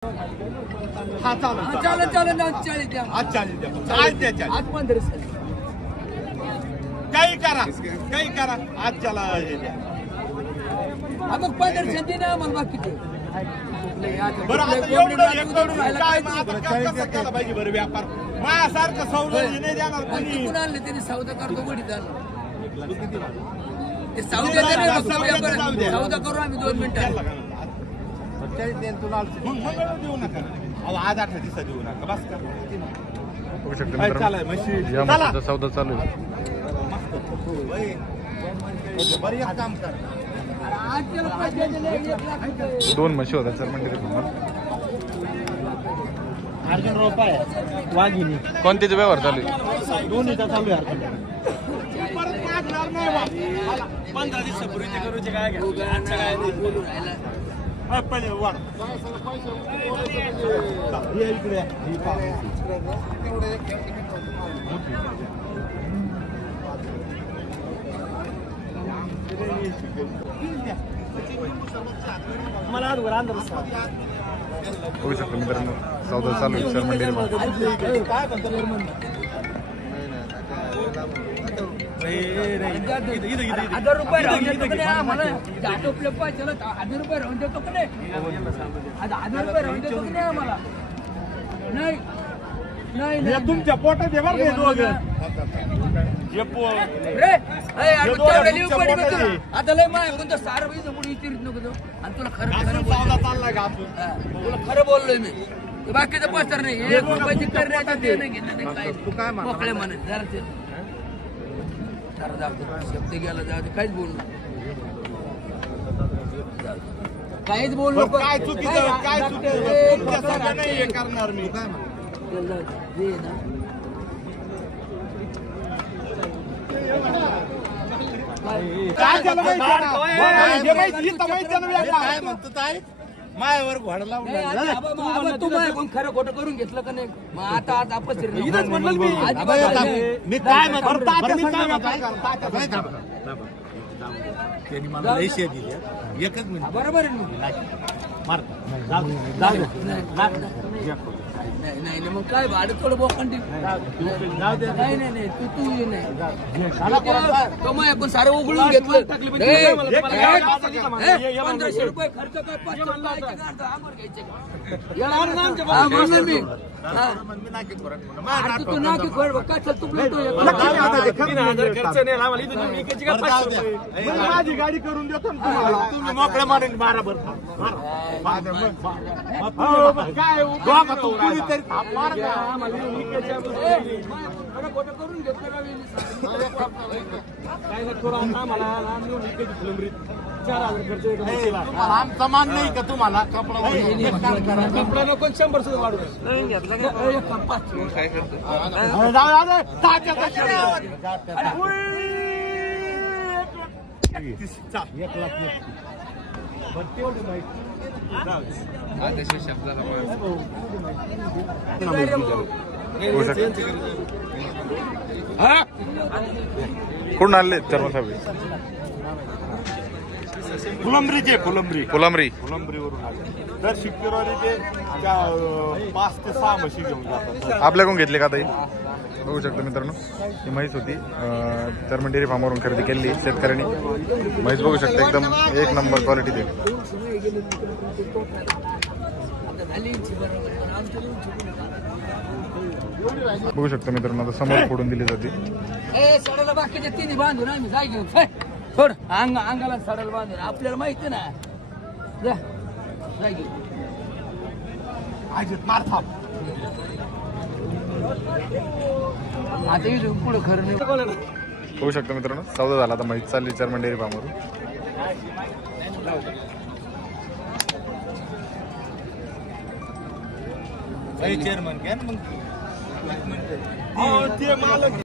हा चालेल चालेल. चालेल ना चाळीस द्या. आज चालेल द्या आज द्या चालेल. आज पंधरा. काही करा काही करा. आज त्याला हे द्या. हा, मग पंधरा संधी ना मला बाकी बरं आता एवढं हे करून काय मग आता का- कसं केलं पाहिजे बरं व्यापार? माझ्यासारखं सवलत नाही देणार कोणी. कुठून आणले त्यांनी? सौदा करतो वडीत आणलं. ते सौदा. सौदा करू आम्ही दोन मिनिटं मग मंगळवार देऊ नका अहो, आज आठ दिवसात देऊ नका बस का बघू शकता काय मित्रांनो चालाय म्हशी या चला. म्हशीचा सौदा चालू आहे बरं एक काम कर. दोन म्हशी होत्या सर मंडी अर्जुन रुपये वाघिणी कोणत्याचे व्यवहार चालू आहे दोन्हीचा चालू आहे अर्जुन परत मागणार नाही बा. पंधरा दिवसापूर्वी ते करूचे काय पहिले मला अगोदर अंधार बघू शकता मित्रांनो सौदा चालू विचार मंडळी काय म्हणतो बरं म्हणणं? हजार रुपये राहून देतो का नाही आम्हाला? ते आटोपले पैशाला तर हजार रुपये राहून देतो का नाही आता हजार रुपये राहून देतो की नाही आम्हाला नाही नाही नाही तुमच्या पोटात आहे बरं का हे दोघं. हे पो- रे अय, अरे हे तेवढं दोघं लिहून तुमच्या पडी पोटात बघ आहे. तुला. आता लय माय कोणतं सारं विचारित नको जाऊ. आणि तुला खरं खरं बोलतोय. हा, तुला खरं बोललोय मी ते बाकीचं पस्तर नाही एक रुपयाची करण्याचं ते नाही घेणं नाही काय तू? मोकळे म्हणे जरा ते जरा जाऊ दे. शब्द गेला जाऊ दे काहीच बोलू नको. जाऊ दे. काहीच बोलू नको काय चुकीचं काय चुकीचं ए, तुमच्यासारखं नाही हे करणार मी चल जाऊ दे. जे ना. काय झालं माहिती आहे ना? बरं, हे माहिती, इथं माहिती आहे ना वेगळा. काय म्हणतो ताई मायावर घोडा लावून तू माझ्याकडून खरं खोटं करून घेतलं का नाही? मग आता आता आपस इथंच म्हणलं मी. काय. त्यांनी मला लयशे दिल्या एकच मिनिट. बरोबर आहे मारतो. नाही, नाही मग काय भाडं थोडं बोकंडी. नाही नाही नाही तू तू ये नाही. तो मग आपण सारं उघडून घेतलं. पंधराशे रुपये खर्च काय पाचशे घ्यायचे. मी. तू नाकी खोड काय चल तू माझी गाडी करून देतो तुम्ही मोकळ्या मारून मारा बरं. काय तरी तो मार करून घेतलं का मी? नाही तुम्हाला आमचा मान नाही का तुम्हाला कपडा कपडा नको शंभर सुद्धा वाढू एक पाच. अरे जाऊ दे, अरे, तात्या कशी एक लाख बघू शकता कुठून आणले चर्मा साहेब फुलंब्रीचे फुलंब्री. कोलामरी फुलंब्रीवरून आले. तर शुक्रवारी ते पाच ते सहा म्हशी घेऊन जातात. आपल्याकडून घेतले का ताई? बघू शकतो मित्रांनो ही म्हैस होती. अं, चर्मन डेअरी फार्मवरून खरेदी केली शेतकऱ्यांनी. म्हैस बघू शकता एकदम एक नंबर क्वालिटी ते बघू शकतो मित्रांनो आता समोर फोडून दिली जाते. ए तिन्ही बांधून अंगाला सडाला बांधून. आपल्याला माहिती ना? जा आता इथून पुढं खरं नाही. बघू शकता मित्रांनो. चौदा झाला आता म्हैस चालली चर्मन डेअरी फार्मवरून चेअरमन घ्या ना मग.